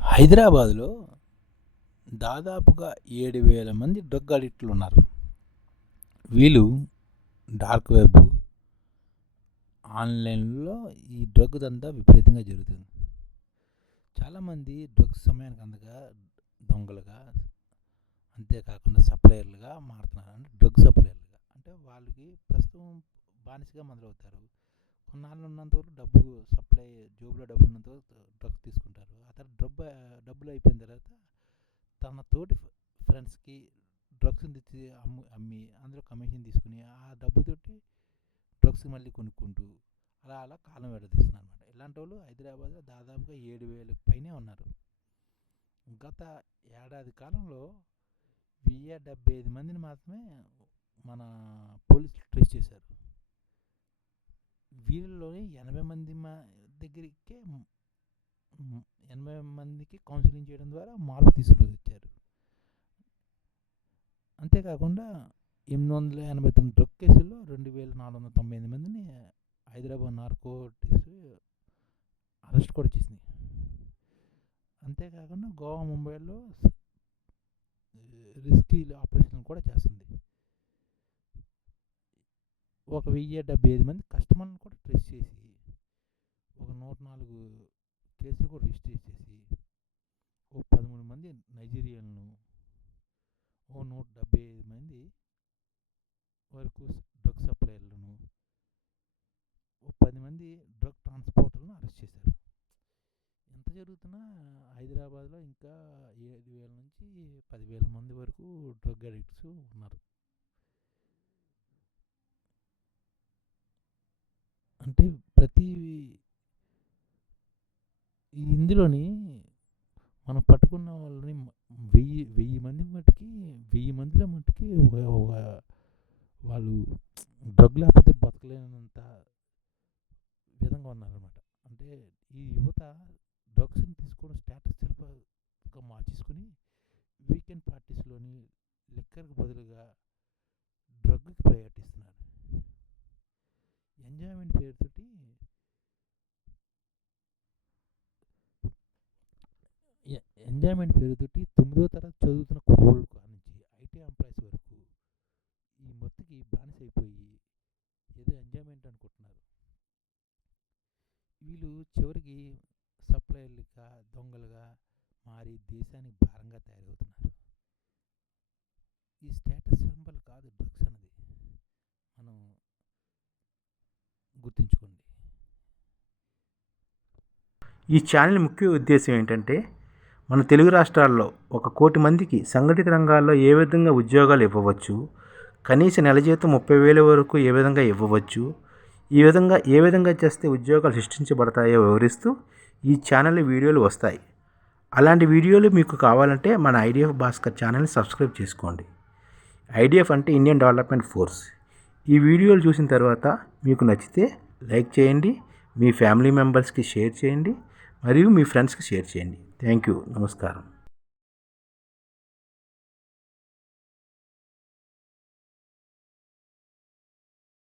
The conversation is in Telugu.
హైదరాబాద్లో దాదాపుగా 7,000 మంది డ్రగ్ అడిక్ట్లు ఉన్నారు. వీళ్ళు డార్క్ వెబ్, ఆన్లైన్లో ఈ డ్రగ్ దందా విపరీతంగా జరుగుతుంది. చాలామంది డ్రగ్స్ సమయానికి అందగా దొంగలుగా, అంతేకాకుండా సప్లయర్లుగా మారుతున్నారు. అంటే డ్రగ్ సప్లయర్లుగా అంటే వాళ్ళకి ప్రస్తుతం బానిసగా మొదలవుతారు. కొన్నాళ్ళు ఉన్నంతవరకు జోబులో డబ్బులు ఉన్నంతవరకు డ్రగ్స్ తీసుకుంటారు. ఆ తర్వాత డబ్బులు అయిపోయిన తర్వాత తన తోటి ఫ్రెండ్స్కి డ్రగ్స్ని తెచ్చి అమ్మి అందులో కమిషన్ తీసుకుని ఆ డబ్బుతోటి డ్రగ్స్ మళ్ళీ కొనుక్కుంటూ అలా కాలం వెడదీస్తున్నారు అనమాట. ఇలాంటి వాళ్ళు హైదరాబాద్లో దాదాపుగా 7,000 పైనే ఉన్నారు. గత ఏడాది కాలంలో 1,075 మందిని మాత్రమే మన పోలీసులు ట్రేస్ చేశారు. వీళ్ళలోని 80 మంది దగ్గరికే 80 మందికి కౌన్సిలింగ్ చేయడం ద్వారా మార్పు తీసుకుని వచ్చారు. అంతేకాకుండా 889 డ్రగ్ కేసుల్లో 2,498 మందిని హైదరాబాద్ నార్కోటిక్స్ అరెస్ట్ కూడా చేసింది. అంతేకాకుండా గోవా, ముంబైలో రిస్కీ ఆపరేషన్ కూడా చేస్తుంది. ఒక 1,075 మంది కస్టమర్లను కూడా ట్రేస్ చేసి ఒక 104 కేసులు కూడా రిజిస్టర్ చేసి ఓ 13 మంది నైజీరియన్లను, ఓ 175 మంది వరకు డ్రగ్ సప్లయర్లను, ఓ 10 మంది డ్రగ్ ట్రాన్స్పోర్టర్లను అరెస్ట్ చేశారు. ఎంత జరుగుతున్నా హైదరాబాద్లో ఇంకా 7,000 నుంచి 10,000 మంది వరకు డ్రగ్ అడిక్ట్స్ ఉన్నారు. అంటే ఇందులోని మనం పట్టుకున్న వాళ్ళని 1000 మందిలో మట్టుకి వాళ్ళు డ్రగ్ లేకపోతే బతకలేనంత విధంగా ఉన్నారనమాట. అంటే ఈ యువత డ్రగ్స్ని తీసుకోవడం స్టేటస్ సింబల్గా మార్చేసుకుని వీకెండ్ పార్టీస్లోని లిక్కర్కి బదులుగా డ్రగ్కి ప్రయారిటీ ఇస్తున్నారు. ఎంజాయ్మెంట్ పేరుతోటి తొమ్మిదో తరగతి చదువుతున్న కుర్రోళ్ళు నుంచి ఐటీ ఎంప్లాయీస్ వరకు ఈ మత్తుకి బానిస అయిపోయి ఏదో ఎంజాయ్మెంట్ అనుకుంటున్నారు. వీళ్ళు చివరికి సప్లయర్లుగా, దొంగలుగా మారి దేశానికి భారంగా తయారవుతున్నారు. ఈ స్టేటస్ సింబల్ కాదు డ్రగ్స్ అన్నది, మనం గుర్తుంచుకోండి. ఈ ఛానల్ ముఖ్య ఉద్దేశం ఏంటంటే మన తెలుగు రాష్ట్రాల్లో 1 కోటి మందికి సంఘటిత రంగాల్లో ఏ విధంగా ఉద్యోగాలు ఇవ్వవచ్చు, కనీస నెల జీతం 30,000 వరకు ఏ విధంగా ఇవ్వవచ్చు, ఏ విధంగా చేస్తే ఉద్యోగాలు సృష్టించబడతాయో వివరిస్తూ ఈ ఛానల్ వీడియోలు వస్తాయి. అలాంటి వీడియోలు మీకు కావాలంటే మన ఐడిఎఫ్ భాస్కర్ ఛానల్ని సబ్స్క్రైబ్ చేసుకోండి. ఐడిఎఫ్ అంటే ఇండియన్ డెవలప్మెంట్ ఫోర్స్. ఈ వీడియోలు చూసిన తర్వాత మీకు నచ్చితే లైక్ చేయండి, మీ ఫ్యామిలీ మెంబర్స్కి షేర్ చేయండి, మరియు మీ ఫ్రెండ్స్కి షేర్ చేయండి. Thank you. నమస్కారం.